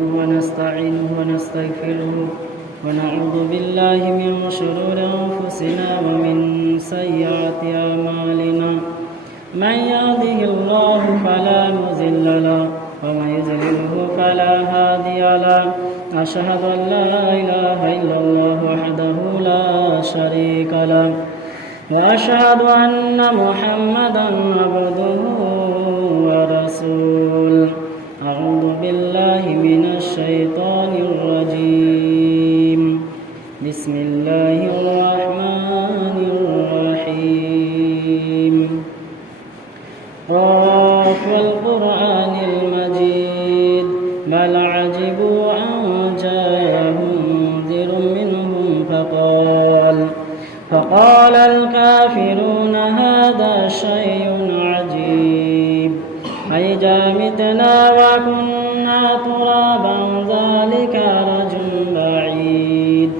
ونستعينه ونستغفره ونعوذ بالله من شرور أنفسنا ومن سيئات أعمالنا من يهده الله فلا مضل له ومن يضلله فلا هادي له أشهد أن لا إله إلا الله وحده لا شريك له وأشهد أن محمدا عبده ورسوله أعوذ بالله من الشيطان الرجيم بسم الله الرحمن الرحيم قاف والقرآن المجيد بل عجبوا أن جاءهم منذر منهم فقال الكافرون هذا شيء عجيب أإذا متنا وكنا ترابا ذلك رجل بعيد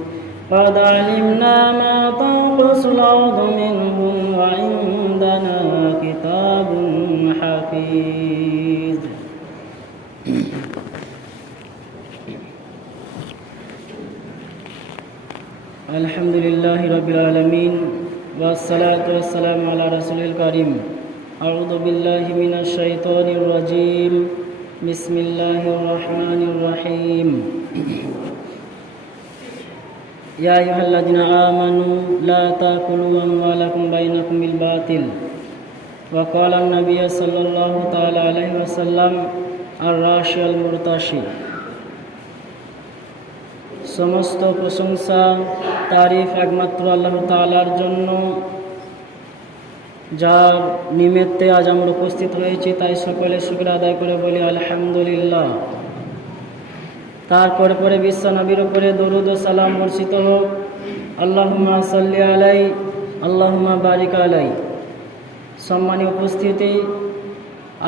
قد علمنا ما تنقص الأرض منهم وعندنا كتاب حفيظ الحمد لله رب العالمين والصلاة والسلام على رسول الكريم أعوذ بالله من الشيطان الرجيم بسم الله الرحمن الرحيم يا أيها الذين آمنوا لا تأكلوا أموالكم بينكم بالباطل وقال النبي صلى الله تعالى عليه وسلم الراشي المرتشي সমস্ত প্রশংসা তারিফ একমাত্র আল্লাহ তাআলার জন্য, যার নিমিত্তে আজ আমরা উপস্থিত হয়েছি, তাই সকলে শুকর আদায় করে বলি আলহামদুলিল্লাহ। তারপরে পরে বিশ্ব নবীর উপরে দরুদ ও সালাম বর্ষিত হোক। আল্লাহুম্মা সাল্লি আলাই আল্লাহুম্মা বারিক আলাই। সম্মানীয় উপস্থিতি,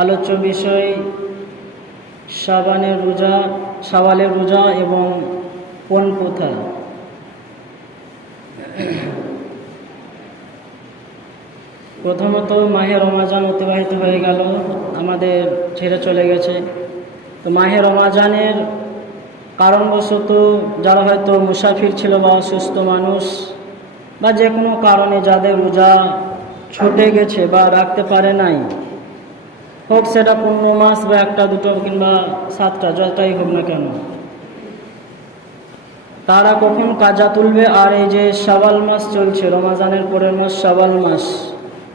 আলোচ্য বিষয় শাওয়ালের রোজা এবং কোন প্রথা। প্রথমত মাহে রমাজান অতিবাহিত হয়ে গেল, আমাদের ছেড়ে চলে গেছে। তো মাহে রমাজানের কারণবশত যারা হয়তো মুসাফির ছিল বা অসুস্থ মানুষ বা যে কোনো কারণে যাদের রোজা ছুটে গেছে বা রাখতে পারে নাই, হোক সেটা 15 মাস বা একটা দুটো কিংবা 7টা, যতটাই হোক না কেন, তারা কখন কাজা তুলবে। আর এই যে শাওয়াল মাস চলছে, রমাজানের পরের মাস শাওয়াল মাস,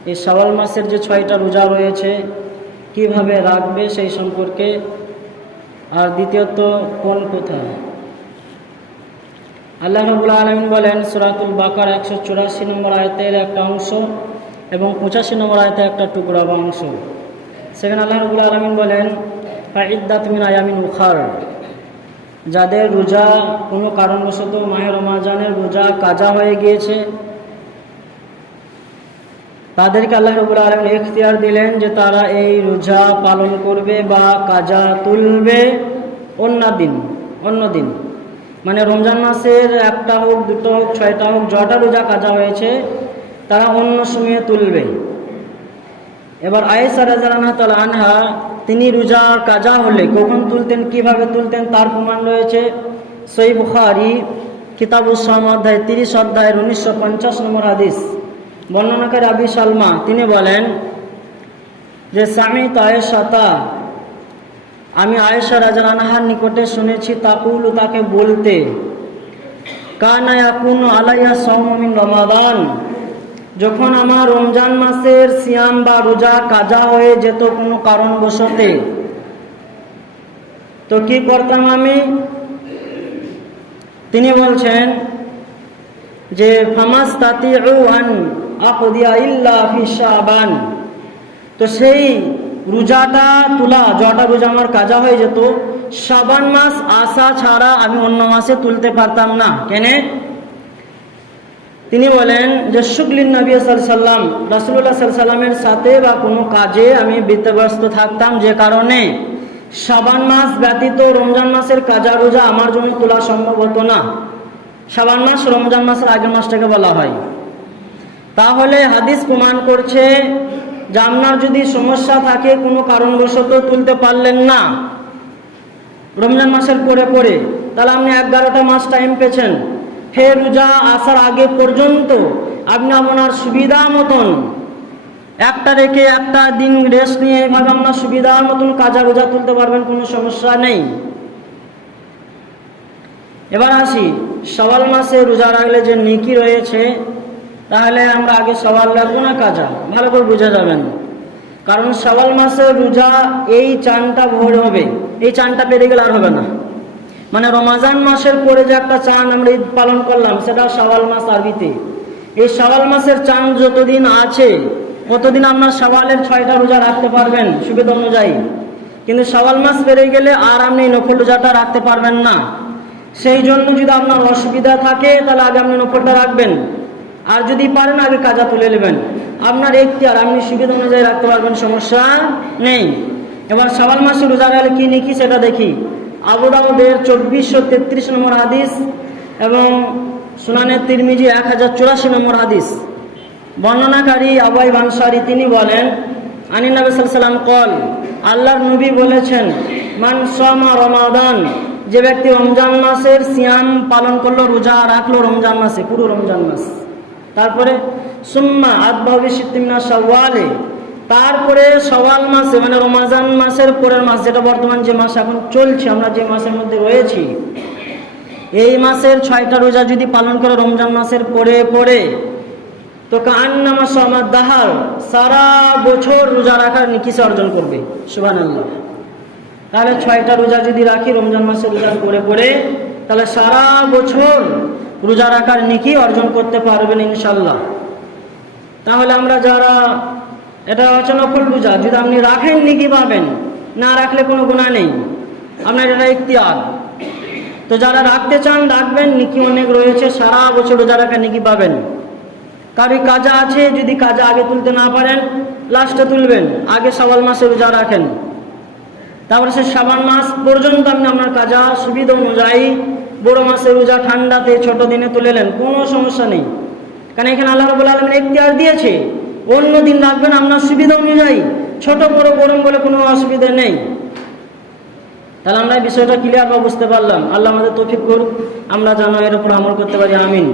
এই শাওয়াল মাসের যে 6টা রোজা রয়েছে কিভাবে রাখবে সেই সম্পর্কে। আর দ্বিতীয়ত কোন কথা। আল্লাহ রাব্বুল আলামিন বলেন সূরাতুল বাকারা 184 নম্বর আয়াতের একটা অংশ এবং 85 নম্বর আয়াতের একটা টুকরা বা অংশ। সেখানে আল্লাহ রাব্বুল আলামিন বলেন ফাইদ্দাতুম মিন আয়ামিন উখার, যাদের রোজা কোনো কারণবশত মাহে রমাজানের রোজা কাজা হয়ে গিয়েছে, তাদেরকে আল্লাহ রাব্বুল আলামিন ইখতিয়ার দিলেন যে তারা এই রোজা পালন করবে বা কাজা তুলবে অন্য দিন। মানে রমজান মাসের 1টা হোক 2টা হোক 6টা হোক, যটা রোজা কাজা হয়েছে তারা অন্য সময়ে তুলবে। এবার আয়েশা রাদিয়াল্লাহু তাআলা আনহা, তিনি রোজা কাজা হলে কখন তুলতেন, কিভাবে তুলতেন, তার প্রমাণ রয়েছে সহিহ বুখারী কিতাবুস সাওম অধ্যায় 30 অধ্যায়ের 1950 নম্বর হাদিস। বর্ণনাকারী আবি সালমা তিনি বলেন যে সামি'তু আয়েশাতা, আমি আয়েশা রাদিয়াল্লাহু আনহার নিকটে শুনেছি, তাকুলু, তাকে বলতে, কানা ইয়াকুনু আলাইয়া সাওমু মিন রমাদান, যখন আমার রমজান মাসের সিয়াম বা রোজা কাজা হয়ে যেত কোনো কারণবশতে, তো কি করতাম আমি। তিনি বলছেন যে ফামাস্তাতিউ আন আকুদিয়া ইল্লা ফি শাবান, তো সেই রোজাটা তোলা, যটা রোজা আমার কাজা হয়ে যেত, শাবান মাস আসা ছাড়া আমি অন্য মাসে তুলতে পারতাম না। কেন? তিনি বলেন যে শুকলিন নবী সাল্লাল্লাহু আলাইহি ওয়াসাল্লাম, রাসূলুল্লাহ সাল্লাল্লাহু আলাইহি ওয়াসাল্লামের সাথে বা কোনো কাজে আমি ব্যতিব্যস্ত থাকতাম, যে কারণে শাবান মাস ব্যতীত রমজান মাসের কাজা রোজা আমার জন্য তোলা সম্ভব হতো না। শাবান মাস রমজান মাসের আগের মাসটাকে বলা হয়। তাহলে হাদিস প্রমাণ করছে যে আপনার যদি সমস্যা থাকে, কোনো কারণবশত তুলতে পারলেন না, রমজান মাসের পরে তাহলে আপনি 11টা মাস টাইম পেয়েছেন। ফের রোজা আসার আগে পর্যন্ত আপনি আপনার সুবিধা মতন একটা রেখে একটা দিন রেস্ট নিয়ে এভাবে আপনার সুবিধার মতন কাজা রোজা তুলতে পারবেন, কোনো সমস্যা নেই। এবার আসি শাওয়াল মাসে রোজা রাখলে যে নেকি রয়েছে, তাহলে আমরা আগে শাওয়াল রাখবো না কাজা, ভালো করে বুঝে যাবেন। কারণ শাওয়াল মাসে রোজা এই চাঁদটা ভোর হবে, এই চাঁদটা পেরিয়ে গেলে আর হবে না। মানে রমজান মাসের পরে যে একটা চাঁদ আমরা ঈদ পালন করলাম, সেটা শাওয়াল মাস আরবিতে। এই শাওয়াল মাসের চাঁদ যতদিন আছে ততদিন আপনার শাওয়ালের 6টা রোজা রাখতে পারবেন সুবিধা অনুযায়ী। কিন্তু শাওয়াল মাস পেরিয়ে গেলে আর আপনি নফল রোজাটা রাখতে পারবেন না। সেই জন্য যদি আপনার অসুবিধা থাকে তাহলে আগে আপনি নফলটা রাখবেন, আর যদি পারেন আগে কাজা তুলে নেবেন। আপনার এখতিয়ার, আপনি সুবিধা অনুযায়ী রাখতে পারবেন, সমস্যা নেই। এবার শাওয়াল মাসে রোজা রাখলে কি নেকি সেটা দেখি। আবু দাউদের 2433 নম্বর হাদিস এবং সুনানে তিরমিজি 1084 নম্বর হাদিস। বর্ণনাকারী আবু আইয়ুব আনসারী তিনি বলেন, আনী নবী সাল্লাল্লাহু আলাইহি ওয়াসাল্লাম কল, আল্লাহর নবী বলেছেন, মান সামা রমাদান, যে ব্যক্তি রমজান মাসের সিয়াম পালন করলো, রোজা রাখলো রমজান মাসে, পুরো রমজান মাস, তারপরে সুম্মা আতবাহু সিত্তিনা শাওয়ালে, তারপরে শাওয়াল মাসে মানে রমজান মাসের পরের মাস, যেটা বর্তমান যে মাস এখন চলছে, আমরা যে মাসের মধ্যে রয়েছি, এই মাসের 6টা রোজা যদি পালন করে রমজান মাসের পরে তো কান্নামা সামাদ দাহার, সারা বছর রোজা রাখার নেকি অর্জন করবে। সুবহানাল্লাহ। তাহলে 6টা রোজা যদি রাখি রমজান মাসের রোজা পরে তাহলে সারা বছর রোজা রাখার নেকি অর্জন করতে পারবেন ইনশাল্লাহ। তাহলে আমরা যারা, এটা হচ্ছে নফল রোজা, যদি আপনি রাখেন নেকি পাবেন, না রাখলে কোনো গুনাহ নেই, আপনার এটা ইখতিয়ার। তো যারা রাখতে চান রাখবেন, নেকি অনেক রয়েছে, সারা বছর রোজা রাখার নেকি পাবেন। কারো কাজা আছে, যদি কাজা আগে তুলতে না পারেন লাস্টে তুলবেন, আগে শাওয়াল মাসে রোজা রাখেন, তারপরে সে শাবান মাস পর্যন্ত আপনি আপনার কাজা সুবিধা অনুযায়ী বড় মাসে রোজা ঠান্ডাতে ছোট দিনে তুলে নেন, কোনো সমস্যা নেই। কারণ এখানে আল্লাহ রাব্বুল আলামিন ইখতিয়ার দিয়েছে, অন্য দিন রাখবেন আপনার সুবিধা অনুযায়ী, ছোট বড় গরম বলে কোনো অসুবিধা নেই। তাহলে আমরা এই বিষয়টা ক্লিয়ার বা বুঝতে পারলাম। আল্লাহ আমাদের তৌফিক করুন, আমরা যেন এর উপর আমল করতে পারি, আমিন।